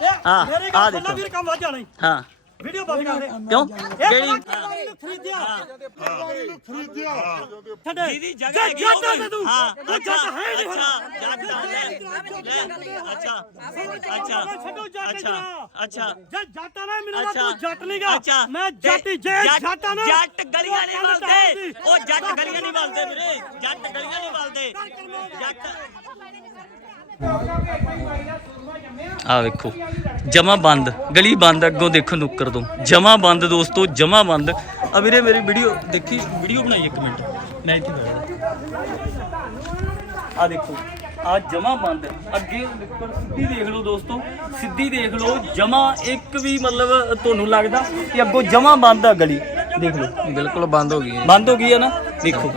ਹਾਂ, ਮੇਰੀ ਆਹ ਗੱਲ ਦੇਖੋ। ਸੁਣਨਾ ਵੀਰ ਕੰਮ ਵੱਜ ਜਾਣਾ ਈ। ਹਾਂ। ਵੀਡੀਓ ਬੰਦ ਕਰ ਦੇ। ਕਿਉਂ? ਕਿਹੜੀ ਨੂੰ ਖਰੀਦਿਆ। ਛੱਡੇ ਜਿਹਦੀ ਜਗ੍ਹਾ ਹੈਗੀ ਜੱਟ ਉਹ ਹੈ ਤੂੰ ਤੂੰ ਜੱਟ ਹੈ ਨਹੀਂ ਅੱਛਾ ਜੱਟ ਅੱਛਾ ਅੱਛਾ ਛੱਡੋ ਜੱਟ ਅੱਛਾ ਜਰਾ ਅੱਛਾ। ਜੇ ਜੱਟ ਆ ਨਾ ਮੈਨੂੰ ਅੱਛਾ ਤੂੰ ਜੱਟ ਨਹੀਂਗਾ ਅੱਛਾ ਮੈਂ ਜੱਟ ਹੀ, ਜੇ ਜੱਟ- ਜੱਟ ਆ ਨਾ ਜੱਟ ਗਲੀਆਂ ਨਹੀਂ ਬਲਦੇ। ਜੱਟ ਉਹ ਜੱਟ ਗਲੀਆਂ ਨਹੀਂ ਬਲਦੇ ਵੀਰੇ। ਜੱਟ ਗਲੀਆਂ ਨਹੀਂ ਬਲਦੇ। ਜੱਟ ਆ ਵੇਖੋ ਜਮਾ ਬੰਦ ਗਲੀ ਬੰਦ ਅੱਗੋਂ ਦੇਖੋ ਨੁੱਕਰ ਤੋਂ। ਜਮਾ ਬੰਦ ਦੋਸਤੋ ਜਮਾ ਬੰਦ। ਆ ਵੀਰੇ ਮੇਰੀ ਵੀਡੀਓ ਦੇਖੀ ਵੀਡੀਓ ਬਣਾਈ ਇੱਕ ਮਿੰਟ। ਮੈਂ ਇੱਥੇ ਬੈਠਾ। ਆ ਦੇਖੋ ਆ ਜਮਾ ਬੰਦ। ਅੱਗੇ ਨੁੱਕਰ ਸਿੱਧੀ ਦੇਖ ਲਓ ਦੋਸਤੋ ਸਿੱਧੀ ਦੇਖ ਲਓ ਜਮਾ ਇੱਕ ਵੀ ਮਤਲਬ ਤੁਹਾਨੂੰ ਲੱਗਦਾ ਕਿ ਅੱਗੋਂ ਜਮਾ ਬੰਦ ਆ ਗਲੀ। ਦੇਖ ਲਓ। ਬਿਲਕੁਲ ਬੰਦ ਹੋ ਗਈ ਹੈ। ਬੰਦ ਹੋ ਗਈ ਹੈ ਨਾ? ਦੇਖੋ।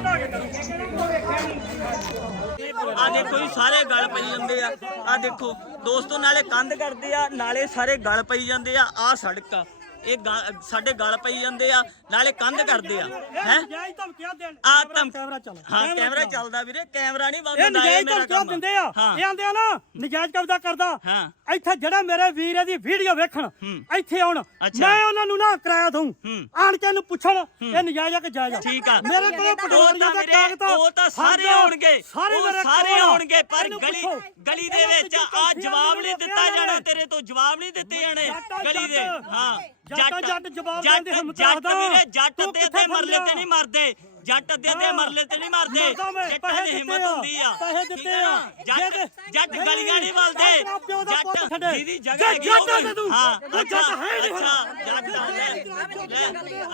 ਆ ਦੇਖੋ ਜੀ, ਸਾਰੇ ਗਲ ਪਈ ਜਾਂਦੇ ਆ। ਆ ਦੇਖੋ, ਦੋਸਤੋ, ਨਾਲੇ ਕੰਧ ਕਰਦੇ ਆ, ਨਾਲੇ ਸਾਰੇ ਗਲ ਪਈ ਜਾਂਦੇ ਆ ਆ ਸੜਕ ਆ। ਇਹ ਗਲ- ਸਾਡੇ ਗਲ ਪਈ ਜਾਂਦੇ ਆ ਨਾਲੇ ਕੰਧ ਕਰਦੇ ਆ ਹੈ? ਨਜਾਇਜ਼ ਧਮਕੀਆਂ ਦੇਣ। ਆ ਕੈਮਰਾ- ਧਮ ਕੈਮਰਾ ਚੱਲ। ਹਾਂ ਕੈਮਰਾ ਚੱਲਦਾ ਵੀਰੇ ਕੈਮਰਾ ਨਹੀਂ ਬੰਦ ਇਹ ਹੁੰਦਾ ਨਜਾਇਜ਼ ਮੇਰਾ ਧਮਕੀਆਂ ਕੰਮ। ਦਿੰਦੇ ਆ। ਹਾਂ। ਇਹ ਆਂਦੇ ਆ ਨਾ ਨਜਾਇਜ਼ ਕਬਜ਼ਾ ਕਰਦਾ। ਹਾਂ। ਇੱਥੇ ਜਿਹੜਾ ਮੇਰੇ ਵੀਰ ਇਹਦੀ ਵੀਡੀਓ ਵੇਖਣ। ਇੱਥੇ ਆਉਣ। ਅੱਛਾ। ਮੈਂ ਉਹਨਾਂ ਨੂੰ ਨਾ ਕਿਰਾਇਆ ਦਊਂ। ਹੂੰ। ਆਣ ਕੇ ਇਹਨੂੰ ਪੁੱਛਣ ਇਹ ਨਜਾਇਜ਼ ਆ ਕਿ ਜਾਇਜ਼ ਆ? ਠੀਕ ਆ। ਮੇਰੇ ਕੋਲ ਉਹ ਪਟਵਾਰੀਆਂ ਤਾਂ ਦਾ ਵੀਰੇ ਕਾਗਜ਼। ਉਹ ਤਾਂ ਸਾਰੇ ਆਉਣਗੇ। ਸਾਰੇ ਉਹ ਮੇਰੇ ਸਾਰੇ ਕੋਲ ਆ। ਆਉਣਗੇ ਪਰ ਇਹਨੂੰ ਗਲੀ ਪੁੱਛੋ। ਗਲੀ ਦੇ ਇਹਨੂੰ ਵਿੱਚ ਪੁੱਛੋ, ਆ ਜਵਾਬ ਨਹੀਂ ਦਿੱਤਾ ਜਾਣਾ ਤੇਰੇ ਤੋਂ ਜਵਾਬ ਨਹੀਂ ਦਿੱਤੇ ਜਾਣੇ ਜੱਟ- ਗਲੀ ਦੇ। ਜੱਟ। ਹਾਂ। ਜੱਟ- ਜੱਟ ਜਵਾਬ ਦੇਣ ਦੀ ਹਿੰਮਤ ਜੱਟ ਰੱਖਦਾ। ਵੀਰੇ ਜੱਟ ਤੂੰ ਕਿੱਥੇ ਅੱਧੇ ਮਰਲੇ? ਤੇ ਨਹੀਂ ਮਰਦੇ ਜੱਟ ਅੱਧੇ ਹਾਂ। ਮਰਲੇ ਤੇ ਨਹੀਂ ਮਰਦੇ। ਜੱਟਾਂ ਦੀ ਹਿੰਮਤ ਹੁੰਦੀ ਆ। ਪੈਸੇ ਦਿੱਤੇ? ਆ। ਜੱਟ ਜੱਟ ਗਲੀਆਂ ਨਹੀਂ ਬਲਦੇ ਦਾ ਜੱਟ। ਜਿਹਦੀ ਜਗ੍ਹਾ ਹੈਗੀ ਉਹ- ਹਾਂ ਤੂੰ ਜੱਟ ਹੈ ਨਹੀਂ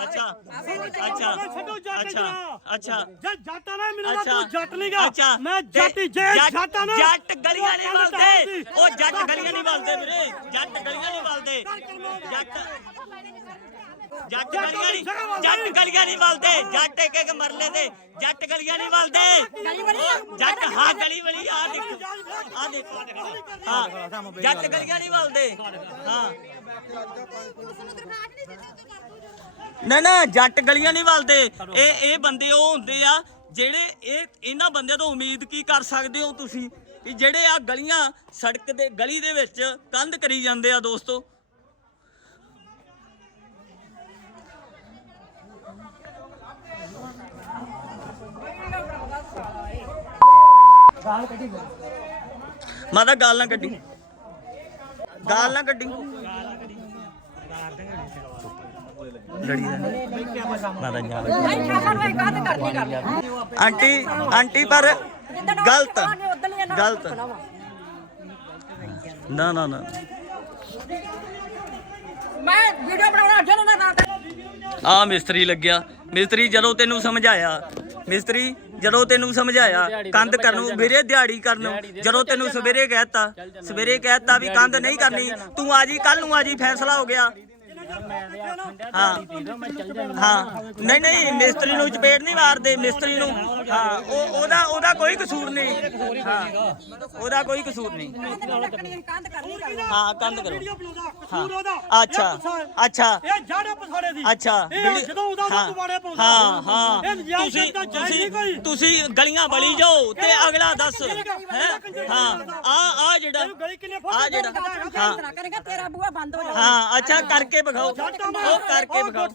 ਅੱਛਾ ਅੱਛਾ ਅੱਛਾ ਅੱਛਾ ਜੱਟ ਨਾ ਅੱਛਾ ਤੂੰ ਜੱਟ ਨਹੀਂਗਾ ਅੱਛਾ। ਮੈਂ ਜੱਟ ਜੇ ਜੱਟ ਨਾ। ਜੱਟ ਗਲੀਆਂ ਨਹੀਂ ਬਲਦੇ। ਉਹ ਜੱਟ ਗਲੀਆਂ ਨਹੀਂ ਬਲਦੇ ਵੀਰੇ। ਜੱਟ ਗਲੀਆਂ ਨਹੀਂ ਬਲਦੇ ਜੱਟ ਜੱਟ ਗਲੀਆਂ ਨਹੀਂ ਜੱਟ ਗਲੀਆਂ ਨਹੀਂ। ਬਲਦੇ ਜੱਟ ਇੱਕ ਇੱਕ ਮਰਲੇ ਦੇ ਜੱਟ ਗਲੀਆਂ ਨਹੀਂ ਬਲਦੇ ਜੱਟ ਹਾਂ ਗਲੀ ਵਾਲੀ ਆ ਦੇਖੋ ਆ ਦੇਖੋ ਹਾਂ ਜੱਟ ਗਲੀਆਂ ਨਹੀਂ ਬਲਦੇ ਹਾਂ। ਨਾ ਨਾ ਜੱਟ ਗਲੀਆਂ ਨਹੀਂ ਬਲਦੇ ਇਹ ਇਹ ਬੰਦੇ ਉਹ ਹੁੰਦੇ ਆ ਜਿਹੜੇ ਇਹ ਇਹਨਾਂ ਬੰਦਿਆਂ ਤੋਂ ਉਮੀਦ ਕੀ ਕਰ ਸਕਦੇ ਹੋ ਤੁਸੀਂ? ਕਿ ਜਿਹੜੇ ਆ ਗਲੀਆਂ ਸੜਕ ਦੇ ਗਲੀ ਦੇ ਵਿੱਚ ਕੰਧ ਕਰੀ ਜਾਂਦੇ ਆ ਦੋਸਤੋ। ਮਾਤਾ ਗਾਲ ਨਾ ਕੱਢੀ। ਗਾਲ ਨਾ ਕੱਢੀ। ਲੜੀ ਮਾਤਾ ਆਂਟੀ ਆਂਟੀ ਪਰ ਗਲਤ। ਗਲਤ। ਨਾ ਨਾ ਨਾ। ਮੈਂ ਵੀਡੀਓ ਬਣਾਉਣਾ ਨਾ ਨਾ ਆ ਮਿਸਤਰੀ ਲੱਗਿਆ। ਮਿਸਤਰੀ ਜਦੋਂ ਤੈਨੂੰ ਸਮਝਾਇਆ ਮਿਸਤਰੀ ਜਦੋਂ ਤੈਨੂੰ ਸਮਝਾਇਆ ਕੰਧ ਕਰਨ ਨੂੰ ਵੀਰੇ ਦਿਹਾੜੀ ਕਰਨ ਨੂੰ ਜਦੋਂ ਤੈਨੂੰ ਸਵੇਰੇ ਕਹਿਤਾ ਸਵੇਰੇ ਕਹਿਤਾ ਵੀ ਕੰਧ ਨਹੀਂ ਕਰਨੀ ਤੂੰ ਆ ਜੀ ਕੱਲ ਨੂੰ ਆ ਜੀ ਫੈਸਲਾ ਹੋ ਗਿਆ। ਹਾਂ। ਹਾਂ। ਨਹੀਂ ਨਹੀਂ ਮਿਸਤਰੀ ਨੂੰ ਚਪੇੜ ਨਹੀਂ ਮਾਰਦੇ ਮਿਸਤਰੀ ਨੂੰ। ਹਾਂ ਉਹ ਉਹਦਾ ਉਹਦਾ ਕੋਈ ਕਸੂਰ ਨਹੀਂ। ਹਾਂ। ਉਹਦਾ ਕੋਈ ਕਸੂਰ ਨਹੀਂ। ਹਾਂ ਕੰਧ ਕਰੋ। ਵੀਡੀਓ ਬਣਾਉਂਦਾ ਕਸੂਰ ਉਹਦਾ ਅੱਛਾ, ਇਹ ਪਛਾਣ- ਅੱਛਾ। ਇਹ ਜਾੜੇ ਪਛਾੜੇ ਦੀ। ਅੱਛਾ। ਇਹ ਵੀਡੀਓ- ਜਦੋਂ ਉਹਦਾ ਹਾਂ, ਪਵਾੜੇ ਪਾਉਂਦਾ ਹਾਂ ਹਾਂ। ਇਹ ਨਜਾਇਜ਼ ਤੁਸੀਂ ਤਾਂ ਜਾਇਜ਼ ਨਹੀਂ ਕੋਈ। ਤੁਸੀਂ ਤੁਸੀਂ ਗਲੀਆਂ ਬਲੀ ਜਾਓ ਤੇ ਅਗਲਾ ਦੱਸ। ਹੈ? ਹਾਂ। ਆ ਆ ਜਿਹੜਾ ਇਹਨੂੰ ਗਲੀ ਕਿੰਨੇ ਫੁੱਟ ਆ ਜਿਹੜਾ ਹਾਂ। ਹਾਂ। ਕਰੇਗਾ ਤੇਰਾ ਬੂਹਾ ਬੰਦ ਹੋ ਜਾਣਾ ਹਾਂ। ਅੱਛਾ ਕਰਕੇ ਵਿਖਾਓ ਦਾ- ਉਹ ਕਰਕੇ ਉਹ ਵਿਖਾਓ।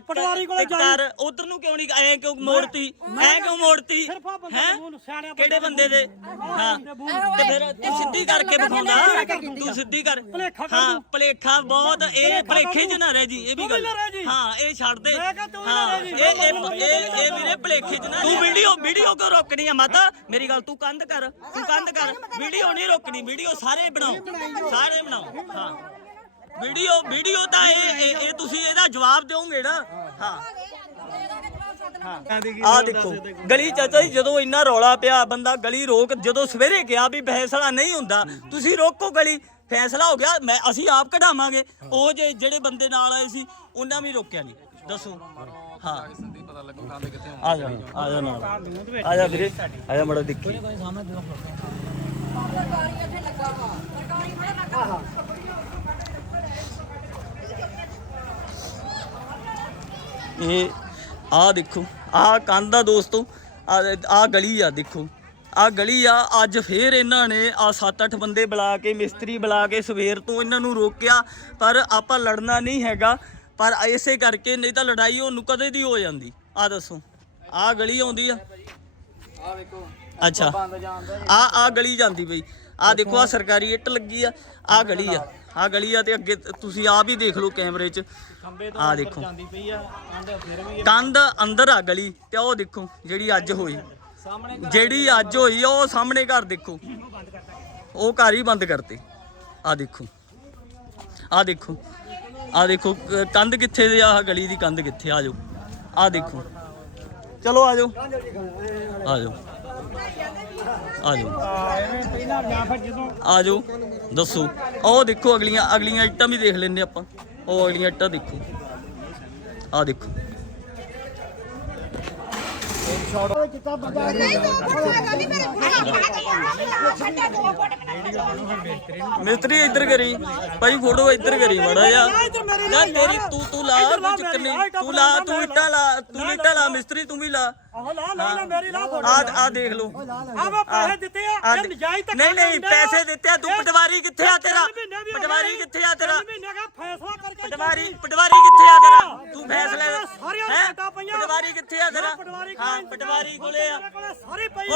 ਪਟਵਾਰੀ ਕੋਲੇ ਜਾਈ। ਕਰ ਉਧਰ ਨੂੰ ਕਿਉਂ ਨਹੀਂ ਐ ਕਿਉਂ ਮੋੜਤੀ? ਐ ਕਿਉਂ ਮੋੜਤੀ? ਸਿਰਫ ਆਹ ਬੰਦੇ ਹੈ? ਦੇ ਮੂੰਹ ਨੂੰ, ਸਿਆਣਿਆਂ ਕਿਹੜੇ ਬੰਦੇ ਦੇ? ਹਾਂ। ਤੇ ਫਿਰ ਤੂੰ ਸਿੱਧੀ ਕਰਕੇ ਵਿਖਾਉਂਦਾ। ਤੂੰ ਸਿੱਧੀ ਕਰ। ਭੁਲੇਖਾ ਕਰ ਹਾਂ ਤੂੰ। ਭਲੇਖਾ ਬਹੁਤ। ਇਹ ਭਲੇਖੇ 'ਚ ਨਾ ਰਹਿ ਜੀ ਇਹ ਵੀ ਗੱਲ। ਹਾਂ ਇਹ ਛੱਡ ਦੇ। ਮੈਂ ਕਿਹਾ ਤੂੰ ਵੀ ਨਾ ਹਾਂ ਰਹਿ ਜੀ। ਇਹ ਇਹ ਇਹ ਇਹ ਵੀਰੇ ਭਲੇਖੇ 'ਚ ਨਾ ਤੂੰ ਵੀਡੀਓ ਵੀਡੀਓ ਕਿਉਂ ਰੋਕਣੀ ਆ ਮਾਤਾ? ਮੇਰੀ ਗੱਲ ਤੂੰ ਕੰਧ ਕਰ। ਤੂੰ ਕੰਧ ਕਰ। ਵੀਡੀਓ ਨਹੀਂ ਰੋਕਣੀ ਵੀਡੀਓ ਸਾਰੇ ਬਣਾਓ। ਸਾਰੇ ਬਣਾਓ। ਹਾਂ। ਵੀਡੀਓ ਵੀਡੀਓ ਤਾਂ ਇਹ ਇਹ ਇਹ ਤੁਸੀਂ ਇਹਦਾ ਜਵਾਬ ਦਿਓਗੇ ਨਾ। ਹਾਂ। ਆ ਦੇਖੋ ਗਲੀ ਚਾਚਾ ਜੀ ਜਦੋਂ ਇੰਨਾ ਰੌਲਾ ਪਿਆ ਬੰਦਾ ਗਲੀ ਰੋਕ ਜਦੋਂ ਸਵੇਰੇ ਗਿਆ ਵੀ ਫੈਸਲਾ ਨਹੀਂ ਹੁੰਦਾ ਤੁਸੀਂ ਰੋਕੋ ਗਲੀ ਫੈਸਲਾ ਹੋ ਗਿਆ ਮੈਂ ਅਸੀਂ ਆਪ ਕਢਾਵਾਂਗੇ। ਉਹ ਜੇ ਜਿਹੜੇ ਬੰਦੇ ਨਾਲ ਆਏ ਸੀ ਉਹਨਾਂ ਵੀ ਰੋਕਿਆ ਨਹੀਂ। ਦੱਸੋ। ਹਾਂ। ਆ ਜਾ ਆ ਜਾ ਨਾਲ। ਆ ਜਾ ਵੀਰੇ ਆ ਜਾ ਮੜਾ ਦੇਖੀ। ਸਰਕਾਰੀ ਇੱਥੇ ਲੱਗਾ ਵਾ ਸਰਕਾਰੀ ਲੱਗਾ ਇਹ ਆ ਦੇਖੋ, ਆਹ ਕੰਧ ਆ ਦੋਸਤੋ, ਆਹ ਗਲੀ ਆ ਦੇਖੋ। ਆ ਗਲੀ ਆ, ਅੱਜ ਫੇਰ ਇਹਨਾਂ ਨੇ ਆ 7-8 ਬੰਦੇ ਬੁਲਾ ਕੇ, ਮਿਸਤਰੀ ਬੁਲਾ ਕੇ ਸਵੇਰ ਤੋਂ ਇਹਨਾਂ ਨੂੰ ਰੋਕਿਆ, ਪਰ ਆਪਾਂ ਲੜਨਾ ਨਹੀਂ ਹੈਗਾ। ਪਰ ਇਸੇ ਕਰਕੇ ਨਹੀਂ ਤਾਂ ਲੜਾਈ ਉਹਨੂੰ ਕਦੇ ਦੀ ਹੋ ਜਾਂਦੀ। ਆ ਦੱਸੋ ਆ ਗਲੀ ਆਉਂਦੀ ਆ? ਆ ਵੇਖੋ ਅੱਛਾ ਬੰਦ ਜਾਂਦਾ ਆ ਆ ਗਲੀ ਜਾਂਦੀ ਬਈ। ਆ ਦੇਖੋ ਆ ਸਰਕਾਰੀ ਇੱਟ ਲੱਗੀ ਆ ਆ ਗਲੀ ਆ। ਆ ਗਲੀ ਆ ਤੇ ਅੱਗੇ ਤੁਸੀਂ ਆਪ ਹੀ ਦੇਖ ਲਓ ਕੈਮਰੇ 'ਚ। ਆ ਦੇਖੋ। ਜਾਂਦੀ ਪਈ ਆ ਕੰਧ ਅੰਦਰ ਆ ਗਲੀ ਤੇ ਉਹ ਦੇਖੋ ਜਿਹੜੀ ਅੱਜ ਹੋਈ। ਜਿਹੜੀ ਅੱਜ ਹੋਈ ਉਹ ਸਾਹਮਣੇ ਘਰ ਦੇਖੋ। ਉਹ ਘਰ ਹੀ ਬੰਦ ਕਰਤੇ। ਆ ਦੇਖੋ। ਆ ਦੇਖੋ। ਆ ਦੇਖੋ ਕੰਧ ਕਿੱਥੇ ਦੇ ਆ? ਗਲੀ ਦੀ ਕੰਧ ਕਿੱਥੇ ਆ? ਜਾਓ। ਆ ਦੇਖੋ। ਚਲੋ ਆ ਜਾਓ। ਆ ਜਾਓ। ਆ ਜਾਓ ਪਹਿਲਾਂ ਜਾਂ ਫਿਰ ਜਦੋਂ ਆ ਜਾਓ ਦੱਸੋ। ਉਹ ਦੇਖੋ ਅਗਲੀਆਂ ਅਗਲੀਆਂ ਇੱਟਾਂ ਵੀ ਦੇਖ ਲੈਂਦੇ ਆਪਾਂ। ਉਹ ਅਗਲੀਆਂ ਇੱਟਾਂ ਦੇਖੋ। ਆ ਦੇਖੋ। ਮਿਸਤਰੀ ਇੱਧਰ ਕਰੀ। ਭਾਈ ਫੋਟੋ ਇੱਧਰ ਕਰੀ ਮਾੜਾ ਜਾ ਨਾ ਤੇਰੀ ਤੂੰ ਤੂੰ ਲਾ ਤੂੰ ਚੱਕਰ ਨਹੀਂ। ਤੂੰ ਲਾ ਤੂੰ ਇੱਟਾਂ ਲਾ ਤੂੰ ਇੱਟਾਂ ਲਾ ਮਿਸਤਰੀ ਤੂੰ ਵੀ ਲਾ। ਆਹ ਲਾ ਲਾ ਲਾ ਮੇਰੀ ਲਾ ਫੋਟੋ। ਆ ਆ ਦੇਖ ਲਓ। ਆ ਮੈਂ ਪੈਸੇ ਦਿੱਤੇ ਆ ਇਹ ਨਜਾਇਜ਼ ਧੱਕਾ ਨਹੀਂ ਨਹੀਂ। ਪੈਸੇ ਦਿੱਤੇ ਆ ਤੂੰ ਪਟਵਾਰੀ ਕਿੱਥੇ ਆ ਤੇਰਾ? ਵੀ ਪਟਵਾਰੀ। ਕਿੱਥੇ ਆ ਤੇਰਾ? ਮਹੀਨੇ ਦਾ ਫੈਸਲਾ ਕਰਕੇ ਪਟਵਾਰੀ ਪਟਵਾਰੀ ਕਿੱਥੇ ਆ ਤੇਰਾ? ਤੂੰ ਫੈਸਲੇ ਸਾਰੀਆਂ? ਰਿਪੋਰਟਾਂ ਪਈਆਂ। ਪਟਵਾਰੀ ਕਿੱਥੇ ਆ ਤੇਰਾ? ਹਾਂ ਪਟਵਾਰੀ ਕੋਲੇ ਆ। ਸਾਰੀ ਪਈ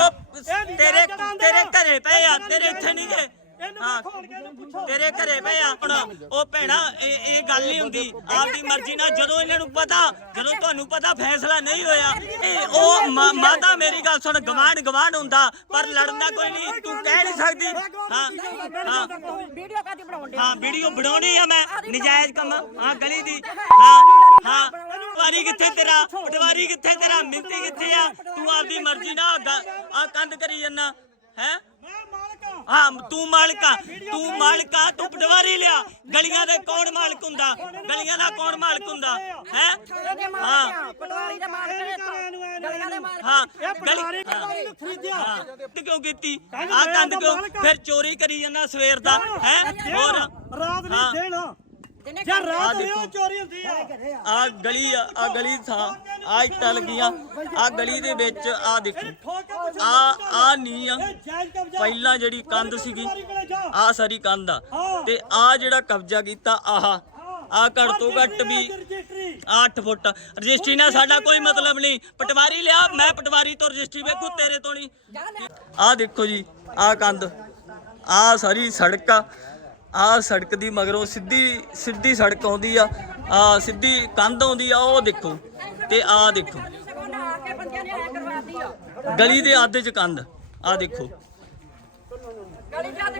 ਤੇਰੇ ਤੇਰੇ। ਘਰੇ ਪਏ ਆ ਤੇਰੇ ਨੂੰ ਇੱਥੇ ਨਹੀਂ ਗਏ। ਇਹਨੂੰ ਹਾਂ। ਵੇਖੋ, ਇਹਨੂੰ ਪੁੱਛੋ। ਤੇਰੇ ਘਰੇ ਪਏ ਆ ਹੁਣ ਉਹ ਭੈਣਾ ਇਹ ਇਹ ਗੱਲ ਨਹੀਂ ਹੁੰਦੀ। ਆਪਦੀ ਮਰਜ਼ੀ ਨਾਲ ਜਦੋਂ ਇਹਨਾਂ ਨੂੰ ਪਤਾ ਜਦੋਂ ਤੁਹਾਨੂੰ ਪਤਾ ਫੈਸਲਾ ਨਹੀਂ ਹੋਇਆ ਇਹ ਉਹ ਮਾ- ਮਾਤਾ ਮੇਰੀ ਗੱਲ ਸੁਣ ਗਵਾਂਢ ਗਵਾਂਢ ਹੁੰਦਾ ਪਰ ਲੜਨਾ ਕੋਈ ਨਹੀਂ। ਤੂੰ ਕਹਿ ਨਹੀਂ ਸਕਦੀ। ਹਾਂ ਹਾਂ। ਵੀਡੀਓ ਕਾਦੀ ਬਣਾਉਣ ਦੇ ਹਾਂ ਵੀਡੀਓ ਬਣਾਉਣੀ ਆ ਮੈਂ ਨਜਾਇਜ਼ ਕੰਮ ਹਾਂ ਗਲੀ ਦੀ। ਹਾਂ ਹਾਂ। ਪਟਵਾਰੀ ਕਿੱਥੇ ਤੇਰਾ? ਪਟਵਾਰੀ ਕਿੱਥੇ ਤੇਰਾ? ਮਿੰਤੀ ਕਿੱਥੇ ਆ? ਤੂੰ ਆਪਦੀ ਮਰਜ਼ੀ ਨਾਲ ਆ ਕੰਧ ਕਰੀ ਜੰਨਾ ਹੈ? ਹਾਂ ਤੂੰ ਮਾਲਕ ਤੂੰ ਮਾਲਕ ਤੂੰ ਪਟਵਾਰੀ ਲਿਆ। ਗਲੀਆਂ ਦੇ ਕੌਣ ਮਾਲਕ ਹੁੰਦਾ? ਗਲੀਆਂ ਦਾ ਕੌਣ ਮਾਲਕ ਹੁੰਦਾ? ਹੈ? ਆ ਪਟਵਾਰੀ ਦੇ ਮਾਲਕ ਗਲੀਆਂ ਦੇ ਮਾਲਕ ਹਾਂ। ਇਹ ਪਟਵਾਰੀ ਗਲੀ ਖਰੀਦਿਆ ਹਾਂ। ਤੇ ਕਿਉਂ ਕੀਤੀ? ਆ ਤਾਂ ਕਿਉਂ। ਫਿਰ ਚੋਰੀ ਕਰੀ ਜਾਂਦਾ ਸਵੇਰ ਦਾ। ਹੈ? ਹੋਰ? ਰਾਤ ਹਾਂ। ਨਹੀਂ ਦੇਣਾ ਜੇ ਰਾਤ ਚੋਰੀ ਹੁੰਦੀ ਆ। ਆ। ਗਲੀ ਆ ਆਹ ਗਲੀ ਥਾਂ ਆ ਇੱਟਾਂ ਲੱਗੀਆਂ ਆ ਗਲੀ ਦੇ ਵਿੱਚ ਆ ਦੇਖੋ। ਠੋਕ ਕੇ ਪੁੱਛੋ ਆ ਆ ਨਹੀਂ ਆ। ਇਹ ਜਾਇਜ਼ ਕਬਜ਼ਾ। ਪਹਿਲਾਂ ਜਿਹੜੀ ਕੰਧ ਸੀਗੀ ਪਟਵਾਰੀ ਕੋਲੇ ਜਾ। ਆ ਸਾਰੀ ਕੰਧ ਆ। ਹਾਂ। ਤੇ ਆ ਜਿਹੜਾ ਕਬਜ਼ਾ ਕੀਤਾ ਆਹ ਆ ਘੱਟ ਤੋਂ ਘੱਟ ਵੀ ਰਜਿਸਟਰੀ। 8 ਫੁੱਟ। ਰਜਿਸਟਰੀ ਨਾਲ ਸਾਡਾ ਕੋਈ ਮਤਲਬ ਨਹੀਂ। ਪਟਵਾਰੀ ਲਿਆ ਮੈਂ ਪਟਵਾਰੀ ਤੋਂ ਰਜਿਸਟਰੀ ਵੇਖੂ ਤੇਰੇ ਤੋਂ ਨਹੀਂ। ਆ ਦੇਖੋ ਜੀ ਆ ਕੰਧ। ਆ ਸਾਰੀ ਸੜਕ ਆ। ਆ ਸੜਕ ਦੀ ਮਗਰੋਂ ਸਿੱਧੀ ਸਿੱਧੀ ਸੜਕ ਆਉਂਦੀ ਆ ਆ ਸਿੱਧੀ ਕੰਧ ਆਉਂਦੀ ਆ ਉਹ ਦੇਖੋ ਤੇ ਆ ਦੇਖੋ। ਗਲੀ ਦੇ ਅੱਧ ਚ ਕੰਧ ਆ ਦੇਖੋ। ਗਲੀ ਕੰਧ।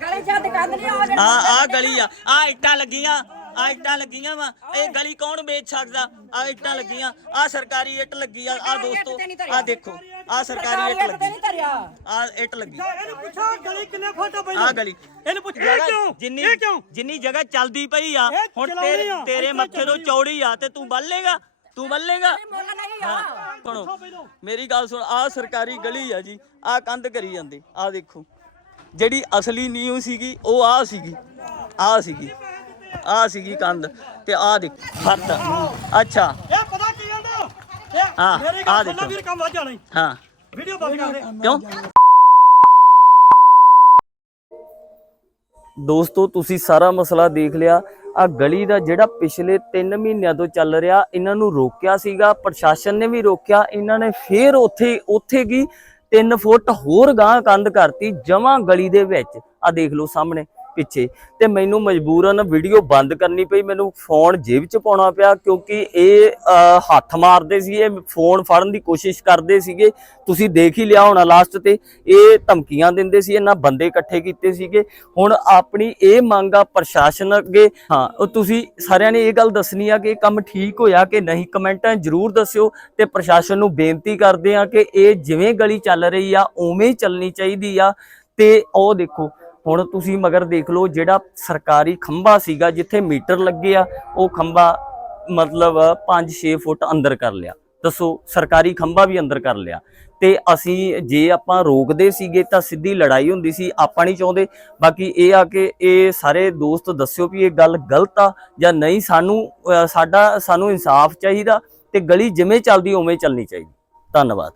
ਗਲੀ ਜੱਦ ਕੰਧ ਨਹੀਂ ਆ ਆ ਆ ਗਲੀ ਆ ਆ ਇੱਟਾਂ ਲੱਗੀਆਂ ਆ ਇੱਟਾਂ ਲੱਗੀਆਂ ਵਾ। ਇਹ ਗਲੀ ਕੌਣ ਵੇਚ ਸਕਦਾ? ਆ ਇੱਟਾਂ ਲੱਗੀਆਂ ਆ ਸਰਕਾਰੀ ਇੱਟ ਲੱਗੀ ਆ ਆ ਦੋਸਤੋ ਆ ਦੇਖੋ। ਆ ਸਰਕਾਰੀ ਇੱਟ ਲੱਗੀ। ਨਹੀਂ ਧਰਿਆ। ਆ ਇੱਟ ਲੱਗੀ। ਇਹਨੂੰ ਪੁੱਛੋ ਗਲੀ ਕਿੰਨੇ ਫੁੱਟ ਪਈ ਆ ਗਲੀ। ਇਹਨੂੰ ਪੁੱਛ ਜਗ੍ਹਾ ਕਿਉਂ? ਜਿੰਨੀ ਇਹ ਕਿਉਂ? ਜਿੰਨੀ ਜਗ੍ਹਾ ਚੱਲਦੀ ਪਈ ਆ ਹੁਣ ਤੇਰੇ ਤੇਰੇ ਮੱਥੇ ਤੋਂ। ਚੌੜੀ ਆ ਤੇ ਤੂੰ ਬੱਲੇਗਾ ਤੂੰ ਬੱਲੇਗਾ। ਸੁਣੋ ਮੇਰੀ ਗੱਲ ਸੁਣ ਆ ਸਰਕਾਰੀ ਗਲੀ ਆ ਜੀ ਆ ਕੰਧ ਕਰੀ ਜਾਂਦੇ ਆ ਦੇਖੋ। ਜਿਹੜੀ ਅਸਲੀ ਨੀਂਹ ਸੀਗੀ ਉਹ ਆ ਸੀਗੀ ਆ ਸੀਗੀ ਆ ਸੀਗੀ ਕੰਧ ਤੇ ਆ ਦੇਖ ਫਰਤ ਅੱਛਾ ਇਹ ਪਤਾ ਕੀ ਜਾਂਦਾ ਇਹ ਹਾਂ, ਮੇਰੀ ਦੇਖੋ। ਵੀਰ ਕੰਮ ਵੱਜ ਜਾਣਾ। ਹਾਂ। ਵੀਡੀਓ ਬੰਦ ਕਰ ਦੇ। ਕਿਉਂ? ਦੋਸਤੋ ਤੁਸੀਂ ਸਾਰਾ ਮਸਲਾ ਦੇਖ ਲਿਆ। ਆ ਗਲੀ ਦਾ ਜਿਹੜਾ ਪਿਛਲੇ 3 ਮਹੀਨਿਆਂ ਤੋਂ ਚੱਲ ਰਿਹਾ ਇਹਨਾਂ ਨੂੰ ਰੋਕਿਆ ਸੀਗਾ ਪ੍ਰਸ਼ਾਸਨ ਨੇ ਵੀ ਰੋਕਿਆ ਇਹਨਾਂ ਨੇ ਫੇਰ ਉੱਥੇ ਉੱਥੇ ਕੀ? 3 ਫੁੱਟ ਹੋਰ ਗਾਂ ਕੰਧ ਕਰਤੀ ਜਮਾਂ ਗਲੀ ਦੇ ਵਿੱਚ। ਆ ਦੇਖ ਲਓ ਸਾਹਮਣੇ। ਪਿੱਛੇ ਤੇ ਮੈਨੂੰ ਮਜਬੂਰਨ ਵੀਡੀਓ ਬੰਦ ਕਰਨੀ ਪਈ, ਮੈਨੂੰ ਫੋਨ ਜੇਬ 'ਚ ਪਾਉਣਾ ਪਿਆ ਕਿਉਂਕਿ ਇਹ ਹੱਥ ਮਾਰਦੇ ਸੀ ਇਹ ਫੋਨ ਫੜਨ ਦੀ ਕੋਸ਼ਿਸ਼ ਕਰਦੇ ਸੀਗੇ। ਤੁਸੀਂ ਦੇਖ ਹੀ ਲਿਆ ਹੋਣਾ ਲਾਸਟ ਤੇ, ਇਹ ਧਮਕੀਆਂ ਦਿੰਦੇ ਸੀ ਇਹਨਾਂ ਬੰਦੇ ਇਕੱਠੇ ਕੀਤੇ ਸੀਗੇ। ਹੁਣ ਆਪਣੀ ਇਹ ਮੰਗ ਆ ਪ੍ਰਸ਼ਾਸਨ ਅੱਗੇ, ਹਾਂ, ਉਹ ਤੁਸੀਂ ਸਾਰਿਆਂ ਨੇ ਇਹ ਗੱਲ ਦੱਸਣੀ ਆ ਕਿ ਇਹ ਕੰਮ ਠੀਕ ਹੋਇਆ ਕਿ ਨਹੀਂ ਕਮੈਂਟਾਂ ਜ਼ਰੂਰ ਦੱਸਿਓ ਤੇ ਪ੍ਰਸ਼ਾਸਨ ਨੂੰ ਬੇਨਤੀ ਕਰਦੇ ਆ ਕਿ ਇਹ ਜਿਵੇਂ ਗਲੀ ਚੱਲ ਰਹੀ ਆ, ਉਵੇਂ ਹੀ ਚੱਲਣੀ ਚਾਹੀਦੀ ਆ। ਤੇ ਉਹ ਦੇਖੋ ਹੁਣ ਤੁਸੀਂ ਮਗਰ ਦੇਖ ਲਓ ਜਿਹੜਾ ਸਰਕਾਰੀ ਖੰਭਾ ਸੀਗਾ ਜਿੱਥੇ ਮੀਟਰ ਲੱਗੇ ਆ, ਉਹ ਖੰਭਾ ਮਤਲਬ 5-6 ਫੁੱਟ ਅੰਦਰ ਕਰ ਲਿਆ। ਦੱਸੋ, ਸਰਕਾਰੀ ਖੰਭਾ ਵੀ ਅੰਦਰ ਕਰ ਲਿਆ। ਤੇ ਅਸੀਂ ਜੇ ਆਪਾਂ ਰੋਕਦੇ ਸੀਗੇ ਤਾਂ ਸਿੱਧੀ ਲੜਾਈ ਹੁੰਦੀ ਸੀ, ਆਪਾਂ ਨਹੀਂ ਚਾਹੁੰਦੇ। ਬਾਕੀ ਇਹ ਆ ਕਿ ਇਹ ਸਾਰੇ ਦੋਸਤ ਦੱਸਿਓ ਵੀ ਇਹ ਗੱਲ ਗਲਤ ਆ ਜਾਂ ਨਹੀਂ, ਸਾਨੂੰ ਸਾਡਾ, ਸਾਨੂੰ ਇਨਸਾਫ ਚਾਹੀਦਾ ਤੇ ਗਲੀ ਜਿਵੇਂ ਚੱਲਦੀ ਉਵੇਂ ਚੱਲਣੀ ਚਾਹੀਦੀ। ਧੰਨਵਾਦ।